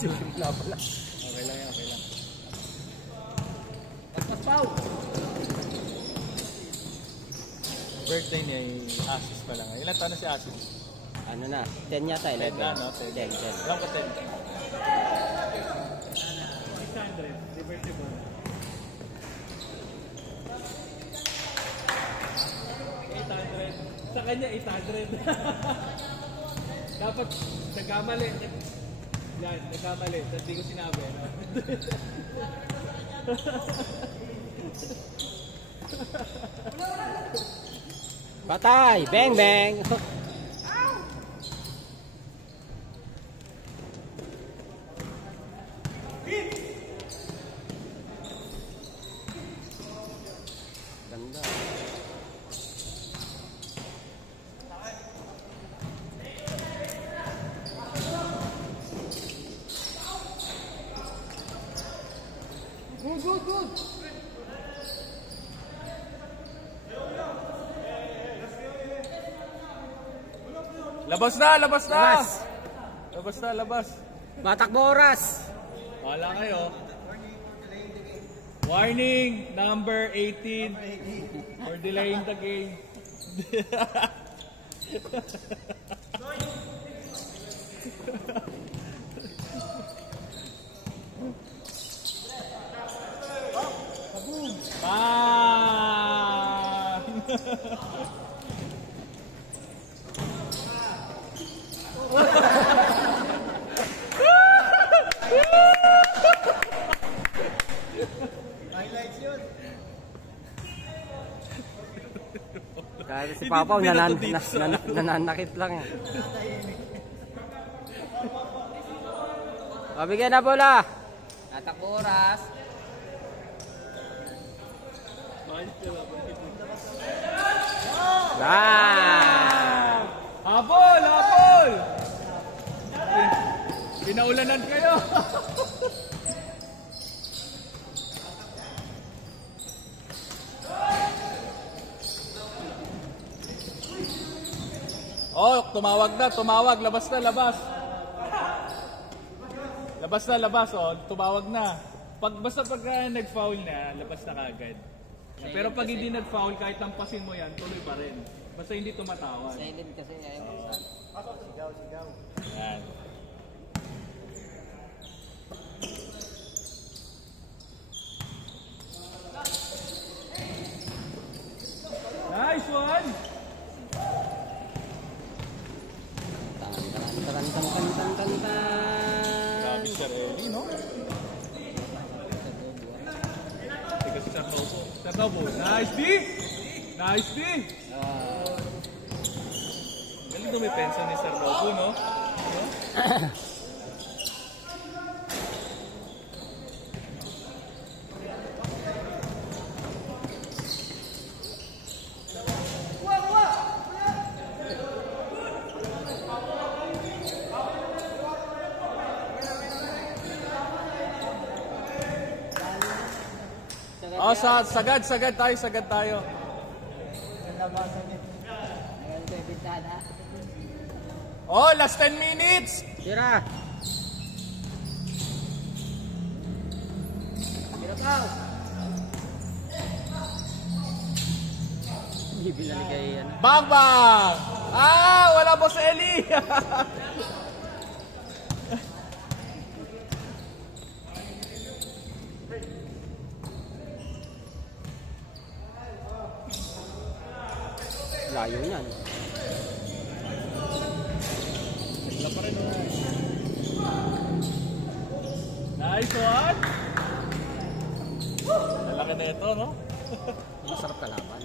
Simula pala. Okay lang yan, okay lang. Pagpaspaw! Birthday niya ay Asis pa lang. Ilan taon na si Asis? Ano na? 10 yata, 11. 10 na, no? 10. 10. Alam ko 10. 600, birthday boy. 800. Sa kanya, 800. Dapat, nagkamali. Yan, nagkamali. Tapos di ko sinabi. No? Patay! Bang bang! Ganda. Good. Labas na! Matakbo oras! Wala kayo. Warning number 18 for delaying the game. Kahit si Papaw nananakit lang eh. Bigyan na bola. Tatakbo oras. Habol! Pinaulanan kayo. Oh, tumawag, labas. Oh, tumawag na. Basta pag nag-foul na, labas na kagad. Pero pag hindi nag-foul, kahit tampasin mo yan, tuloy pa rin. Basta hindi tumatawag. Silent kasi ayaw ko sa. Sigaw. Yan. Nice one! Tan. Grabe si Sir Eli, no? Teka si Sir Nobo. Nice D! Galing dumipensa ni Sir Nobo, no? Oh, sagad tayo. Oh, last 10 minutes. Tira pa. Bibilan kay yan. Bang! Wala Boss Eli. Layo niyan. Wala pa rin. Nice one. Lalaki na ito, no? Masarap kalaban.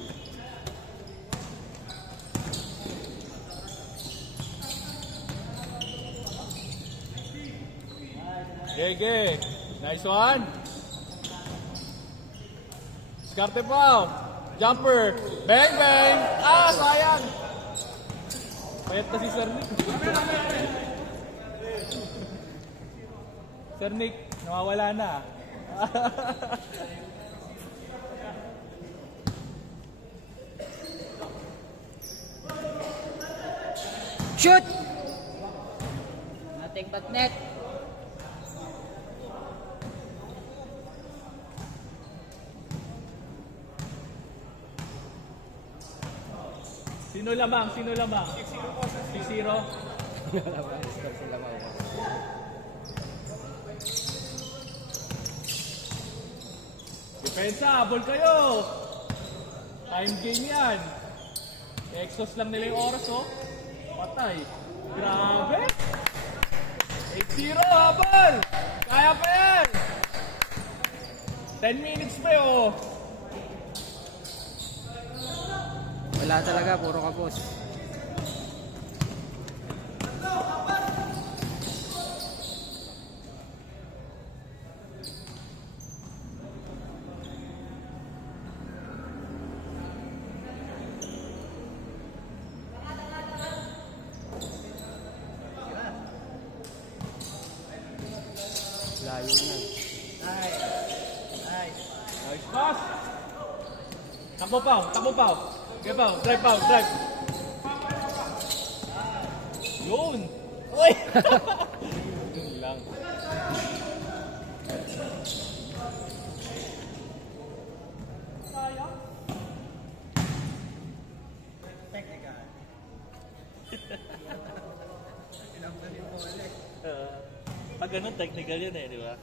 Gege. Nice one. Skarte pa. Jumper. Bang! Sayang. Payat na si Sir Nick. Sir Nick, nawawala na. Shoot! Nothing but net. Sino lamang? Sino lamang? 6-0. Sila maupo. Depensa, habol kayo. Time game yan. Exhaust lang nila yung oras, oh. Patay. Grabe. 8-0, habol. Kaya pa yan. 10 minutes pa, oh. Wala talaga, puro kapos. Layo na. Nice pass. Takbo pa. Okay pa, drive pa, drive. Yun. Uy! Yun lang. Pag ganun, technical yun eh, di ba?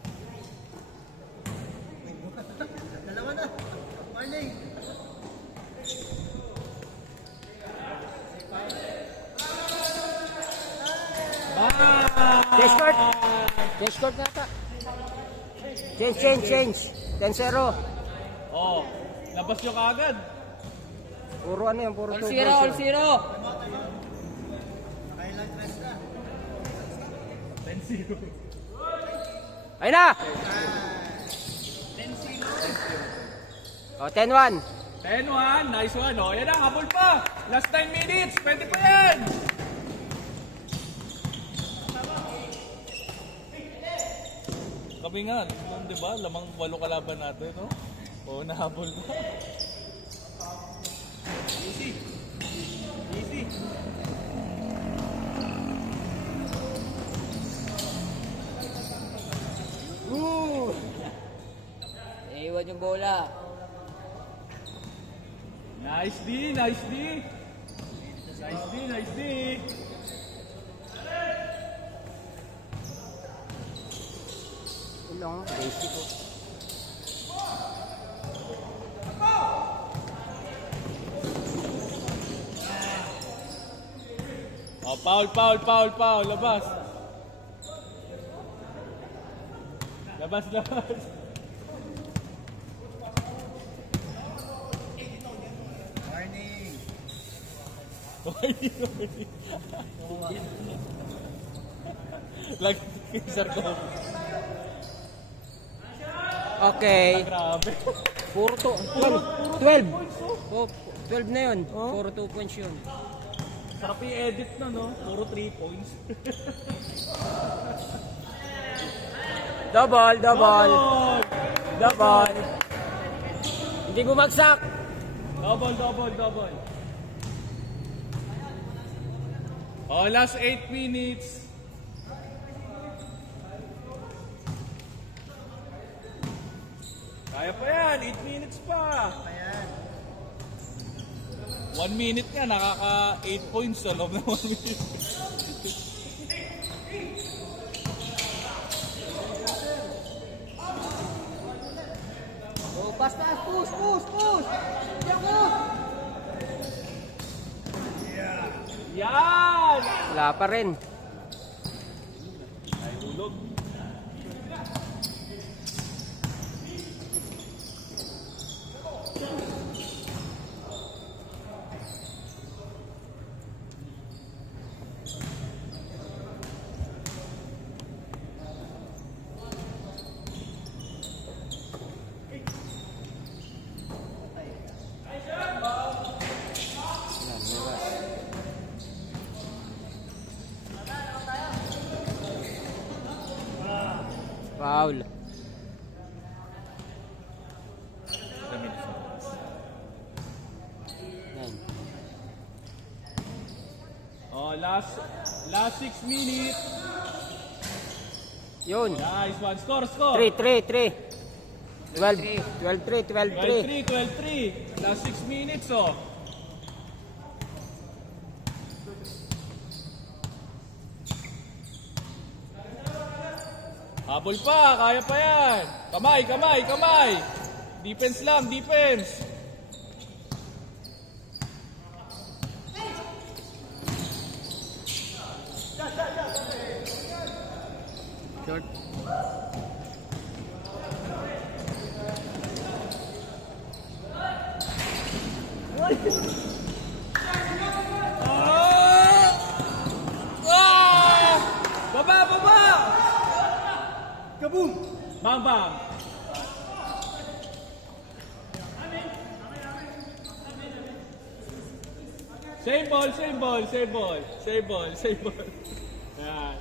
Dalawa na. Morning. Change court. Change court na ata. Change. 10-0. Oh, labas nyo kaagad. Puro ano yan, puro 2 All zero. Kailan tres na? 10-0. Ayun na! O, 10-1. 10-1, nice one. Oh, yan na, habol pa. Last 9 minutes, pwede pa yan. Kami nga, yun, di ba? Lamang 8 kalaban natin, no? Oo, nahabol pa. Easy. Iwan yung bola. Nice D. Ulong, basic ko. Oh, foul. Labas. Morning. Lagi sir ko. Okay. Grabe. Puro 12. Oh, 12 na yun. Puro 2 points yun. Sarap i-edit na, no? Puro 3 points. Double. Hindi bumagsak. Double. Oh, last 8 minutes. Kaya pa yan, 8 minutes pa. Ayan. 1 minute nga, nakaka 8 points sa loob ng 1 minute. Oh, basta push. Yan! Wala pa rin. Ay, tulog. Foul. Oh, last 6 minutes. Yun. Nice one. Score. 3. 12-3. 12-3. Last 6 minutes, oh. Habol pa, kaya pa yan. Kamay, kamay, kamay. Defense lang, defense. Short. Baba, baba! Kaboom! Bang, bang! Same ball, same ball, same ball, same ball, same ball. Yan.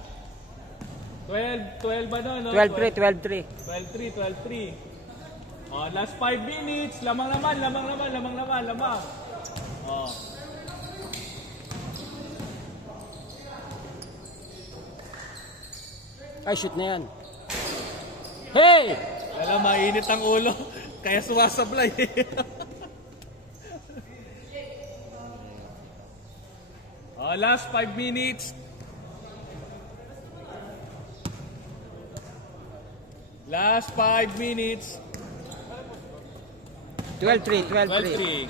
12 ano, no? 12-3, 12-3. 12-3, 12-3. Oh, last 5 minutes. Lamang naman, lamang naman, lamang naman, lamang. Oh. Ay, shoot na yan. Hey! Alam, mainit ang ulo. Kaya sumasablay. Oh, last 5 minutes. Last 5 minutes. 12-3, 12-3. 12-3.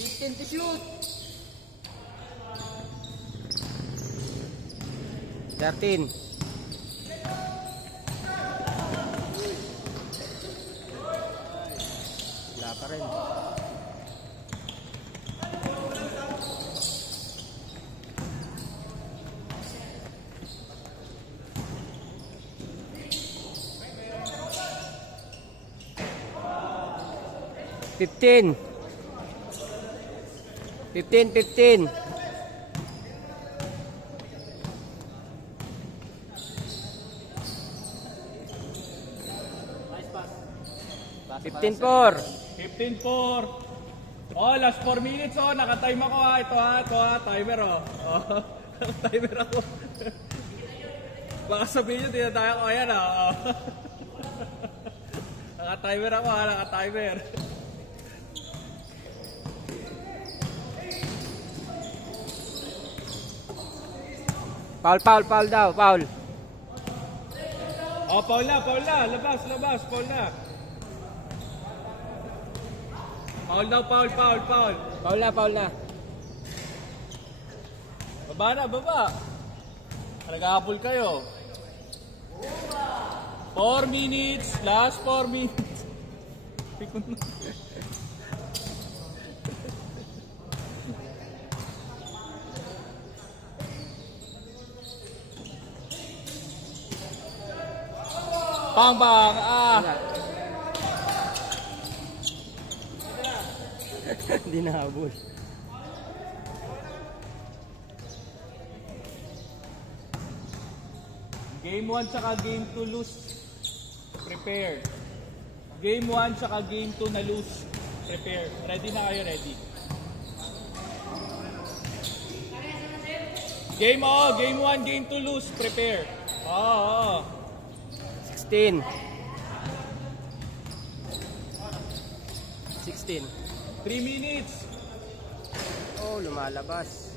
15 to shoot. 13. Wala pa rin. Fifteen. 15. 15-4. 15-4. Oh, last 4 minutes. Oh, nakatime ako ha. Ito ha. Timer oh. Oh, timer ako. Baka sabihin nyo, tinataya ko. Ayan ha. Oh. Nakatimer ako ha. Nakatimer. Foul daw, foul. Oh, foul na. Labas. Foul na. Foul daw, foul. Foul na. Baba. Nag-ahabol kayo. 4 minutes. Last 4 minutes. Bang. Hindi nahabol. Game 1 tsaka game 2 lose. Prepare. Game 1 tsaka game 2 na lose. Prepare. Ready na kayo, ready? Game 1, game 2 lose. Prepare. Oo. 16. 3 minutes. Oh, lumalabas.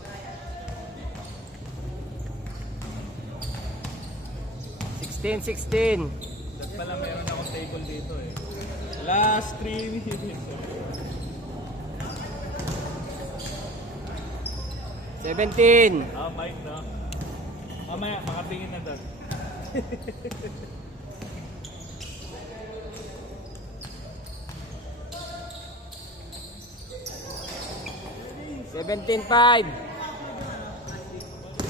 16. That pala meron akong table dito eh. Last 3 minutes. 17. Mic na. Mamaya, makatingin na doon. 17-5.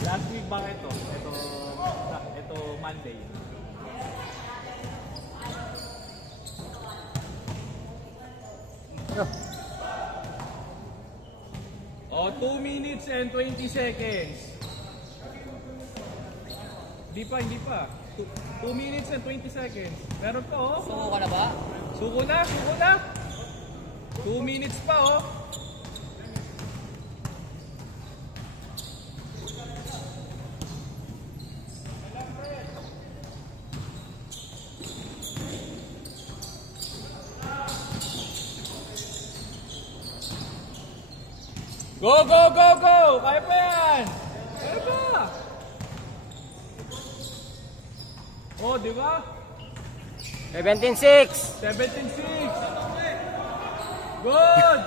Last week ba ito? Ito Monday. Oh, 2 minutes and 20 seconds. Hindi pa. 2 minutes and 20 seconds. Meron pa oh. Suko ka na ba? Suko na. 2 minutes pa oh. Go! Kaya pa yan! Aba! Oh, di ba? 17-6. 17-6. Good!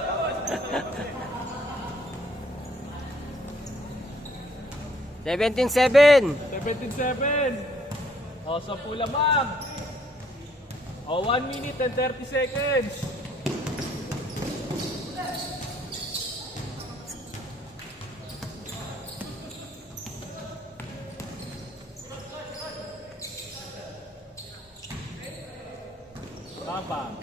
17-7. 17-7. Oh, 10 lamang. Oh, 1 minute and 30 seconds. Tama.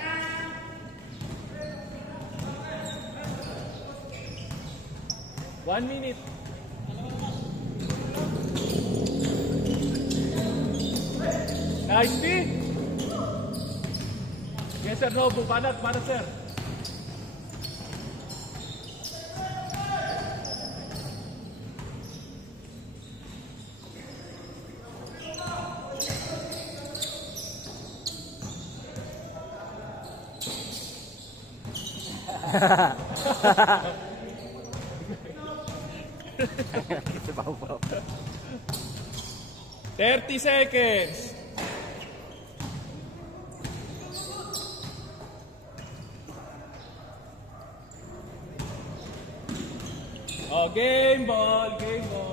One minute. Nice D. Yes sir, no, banat sir. Baw-baw. 30 seconds. Oh, game ball, game ball.